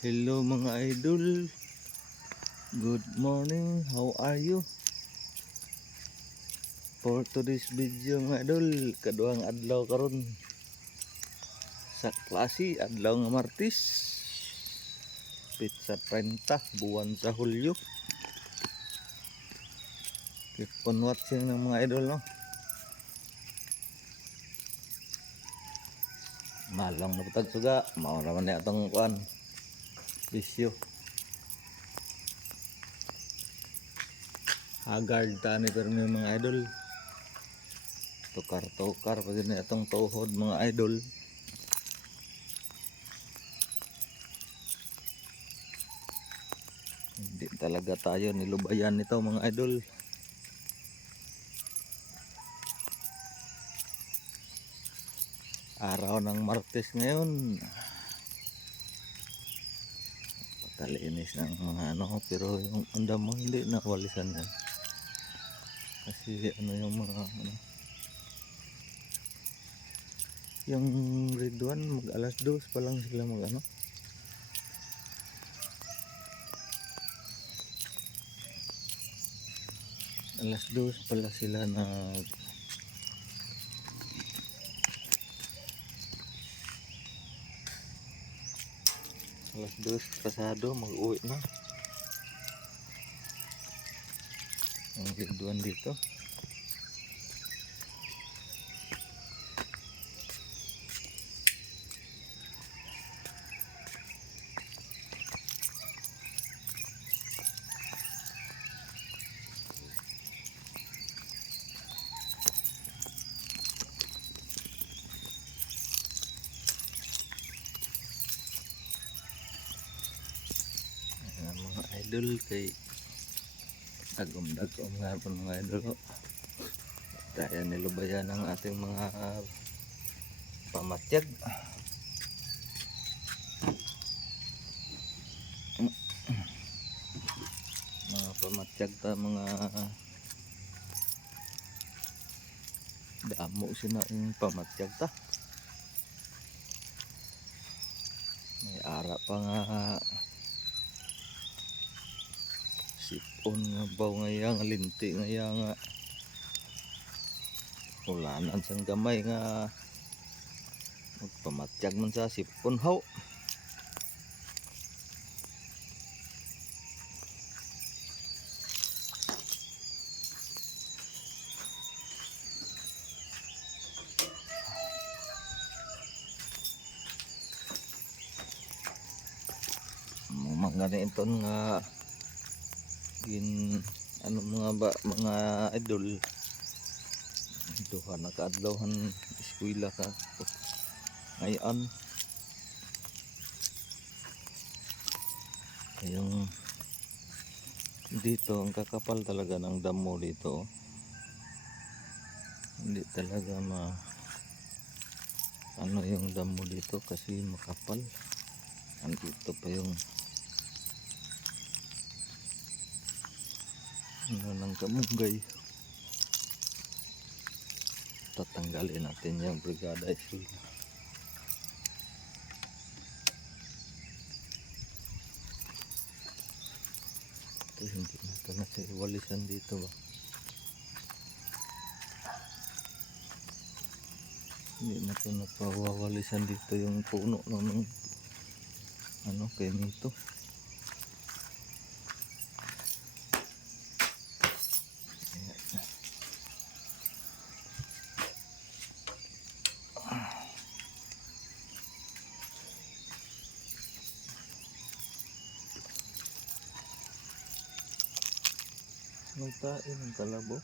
Hello mga idol. Good morning. How are you? For today's video mga idol, kaduhang adlaw karon sa klase, adlaw nga Martes. Pizza 30 buwan sa Hulyo. Keep on watching ng mga idol, no? Malang na butag suga, mao naman na atong kuan. Bisyo. Haggard tani pero mga idol. Tukar-tukar pag na itong tuhod mga idol. Hindi talaga tayo nilubayan nito mga idol. Araw ng Martes ngayon. Patalinis ng mga ano, pero yung andam mo hindi nakawalisan yan. Kasi ano yung mga ano, yung grade 1 mag alas 2 pa lang sila mag ano. Alas 2 pala sila na alas 2 pasado mag-uwi na. Ang grade 1 dito. Mga idol kay dagom-dagom nga po mga idol. Kaya nilubayan ng ating mga pamatyag. Mga pamatyag ta, mga damo sina yung pamatyag ta. May ara pa nga sipon nga baw ngayang linti ngayang ulanan sang gamay nga magpamatyag man sa sipon haw. Mga ganito nga gin ano mga idol duha na kaadlawhan eskwela ka ngayon yung dito ang kakapal talaga ng damo dito. Hindi talaga ano yung damo dito kasi makapal. Andito pa yung ano ng kamunggay. Tatanggalin natin yung brigada eskwela. Ito hindi na ito na sa iwalisan dito ba. Hindi na ito napawawalisan dito yung puno ng ano kay nito. May tain ng kalabaw.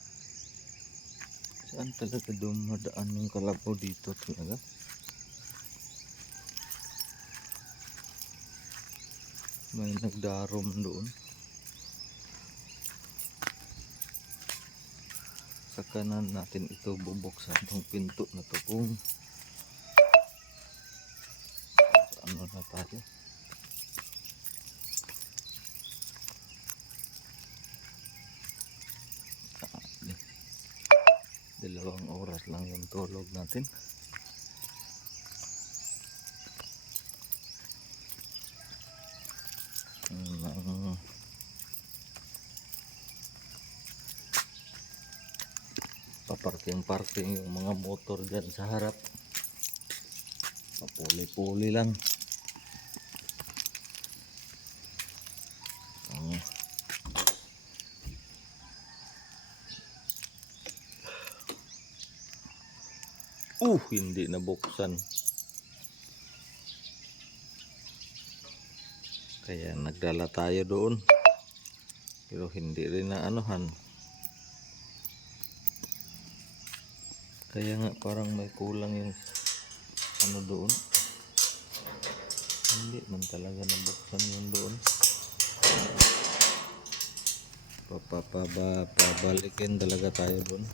Saan talaga dumadaan ng kalabaw dito talaga? May nagdarom doon. Sa kanan natin ito bubuksan itong pinto na to kung ano na tayo. Dalawang oras lang yung tulog natin. parking yung mga motor dyan sa harap. Papuli-puli lang. Hindi nabuksan. Kaya nagdala tayo doon. Pero hindi rin na anuhan. Kaya nga parang may kulang yung ano doon. Hindi man talaga nabuksan yung doon. Pabalikin talaga tayo doon.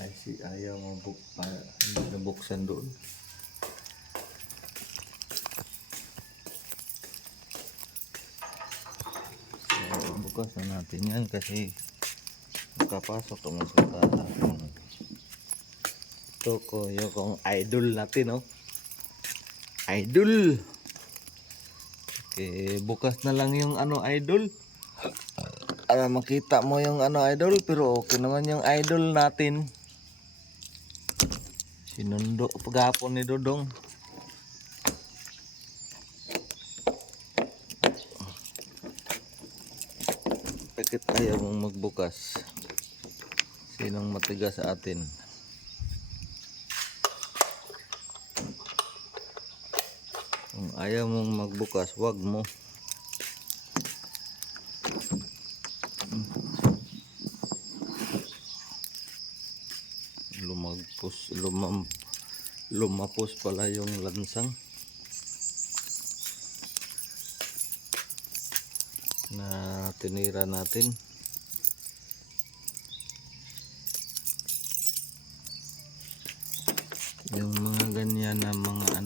Ay, si ayaw hindi nabuksan doon. So, bukas na natin yan kasi makapasok naman sa taas. Ito ko yung idol natin, no? Idol! Okay, bukas na lang yung idol. Makita mo yung idol, pero okay naman yung idol natin. Sinundo pagapon ni Dodong. Bakit ayaw mong magbukas? Sinong matigas sa atin? Kung ayaw mong magbukas, wag mo. Lumapos pala yung lansang na tinira natin. Yung mga ganyan na mga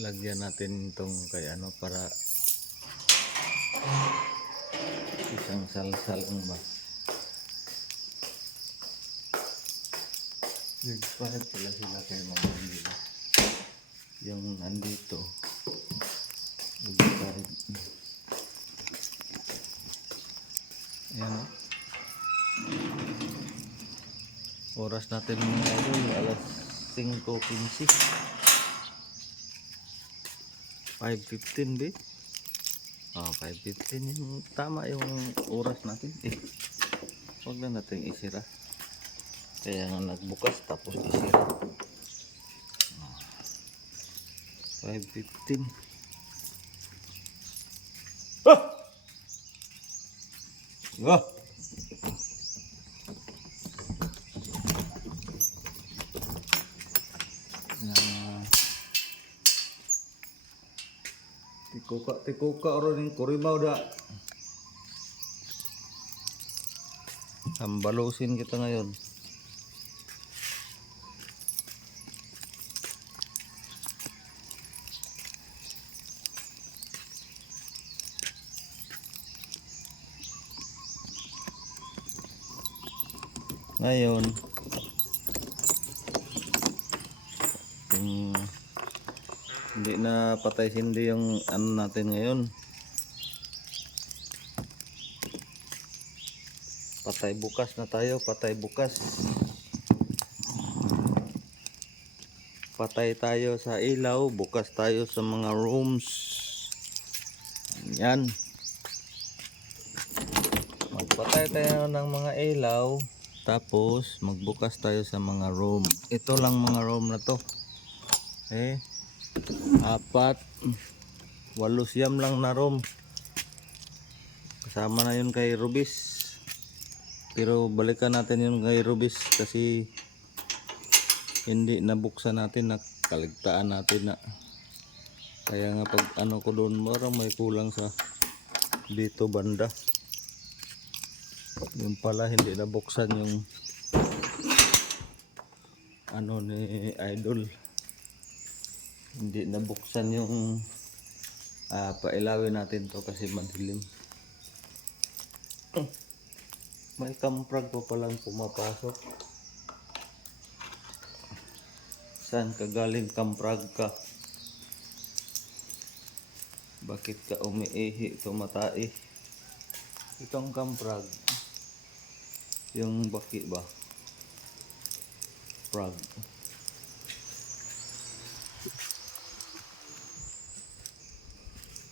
lagyan natin itong kay para isang salsal ba. Nag-spire pala sila kay mga nila. Yung nandito nag-spire. Ayan, oras natin mga idol, alas 5:15. 5:15 be? 5:15 yung tama yung oras natin. Huwag na natin isira. Kaya nga nagbukas tapos isira. 5:15. Tikuka ron yung kurimaw da. Hambalosin kita ngayon. Ngayon hindi na patay hindi yung natin ngayon. Patay bukas na tayo, patay bukas. Patay tayo sa ilaw, bukas tayo sa mga rooms. Yan. Magpatay tayo ng mga ilaw, tapos magbukas tayo sa mga room. Ito lang mga room na to. 8 siyam lang na room. Kasama na yun kay Rubis. Pero balikan natin yun kay Rubis kasi hindi nabuksan natin, nakaligtaan natin na. Kaya nga pag ko doon, parang may kulang sa dito banda. Yung pala hindi nabuksan yung ni Idol. Hindi nabuksan yung pailawin natin to kasi madilim. May kamprag pa palang pumapasok. Saan ka galing kamprag ka? Bakit ka umiihi, tumatai? Itong kamprag, yung baki ba? Prag.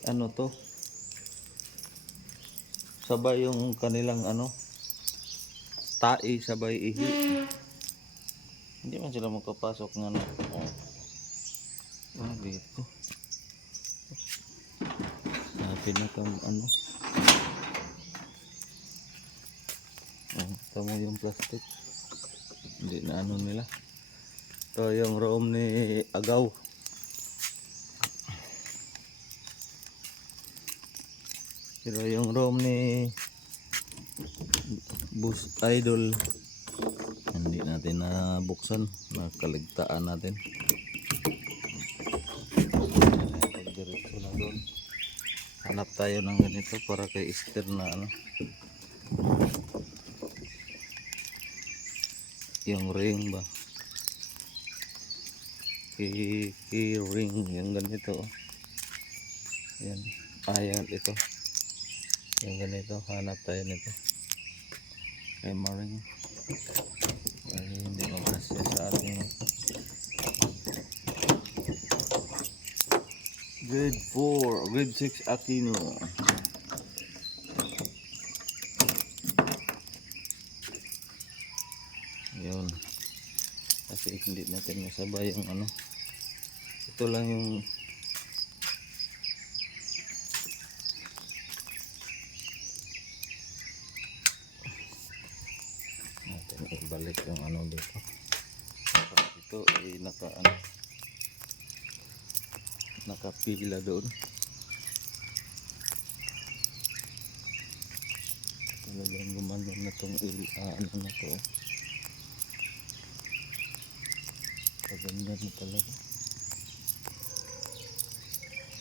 Ano to? Sabay yung kanilang tai sabay ihi. Hindi man sila makapasok ng dito. Pinakang tamo yung plastic. Hindi na nila. Ito yung room ni Agaw. Pero yung room ni Bus Idol hindi natin nabuksan, nakaligtaan natin. Pagdiretso na doon, hanap tayo ng ganito para kay Esther na yung ring ba, key ring, yung ganito. Yan, ayan ito, yung ganito, hanap tayo nito kay Maring. Ay, hindi magkasya sa ating grade 4, grade 6 Aquino. Yun, kasi hindi natin masabay yung ito lang yung natin ibalik yung dito. Ito ay nakapila doon. Talagang gumano na tong na to. Paganda na talaga.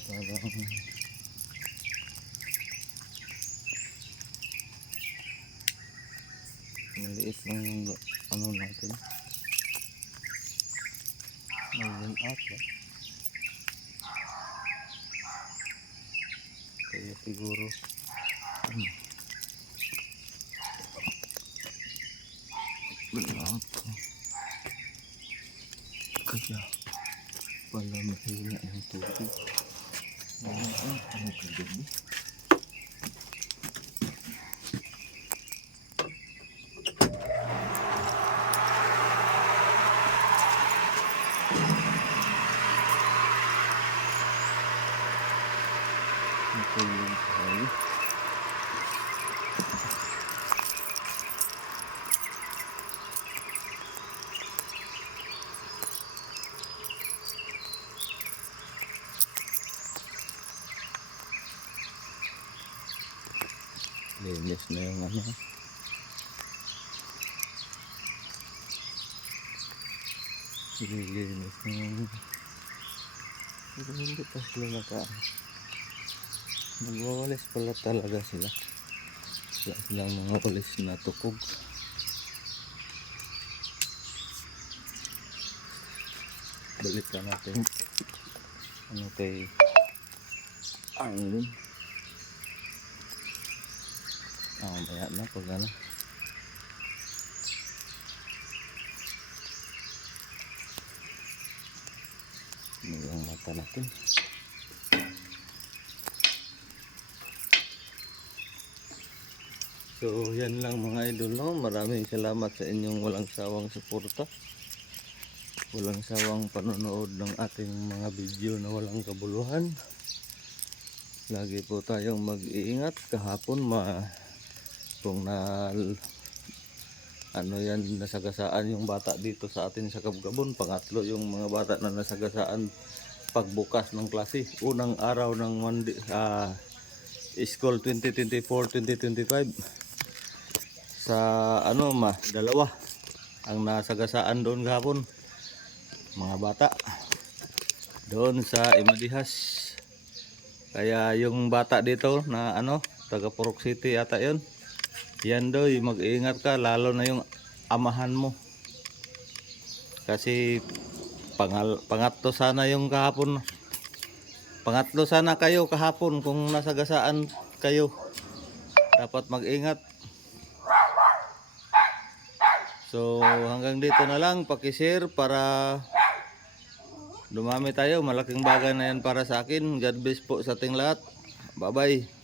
Parang maliit lang yung natin. Ngayon ata. Kaya siguro kaya pala mahina yung tubig. Ano kagabi? Ito yung tayo. Linis na yung Linis na yung pero hindi pa sila nagwawalis pala talaga sila. Wala silang mga walis na tukog. Balikan natin kay Arnold. Maya na pag yung mata natin. So yan lang mga idol, no? Maraming salamat sa inyong walang sawang suporta, walang sawang panonood ng ating mga video na walang kabuluhan. Lagi po tayong mag-iingat. Kahapon kung nasagasaan yung bata dito sa atin sa Kabgabon. Pangatlo yung mga bata na nasagasaan pagbukas ng klase. Unang araw ng school 2024-2025. Sa dalawa ang nasagasaan doon kahapon. Mga bata. doon sa Imadihas. Kaya yung bata dito na taga Purok City ata yun. Yan daw, mag-iingat ka lalo na yung amahan mo. Kasi pangatlo sana yung kahapon. Pangatlo sana kayo kahapon kung nasagasaan kayo. Dapat mag-ingat. So hanggang dito na lang, paki-share para dumami tayo. Malaking bagay na yan para sa akin. God bless po sa ating lahat. Bye bye.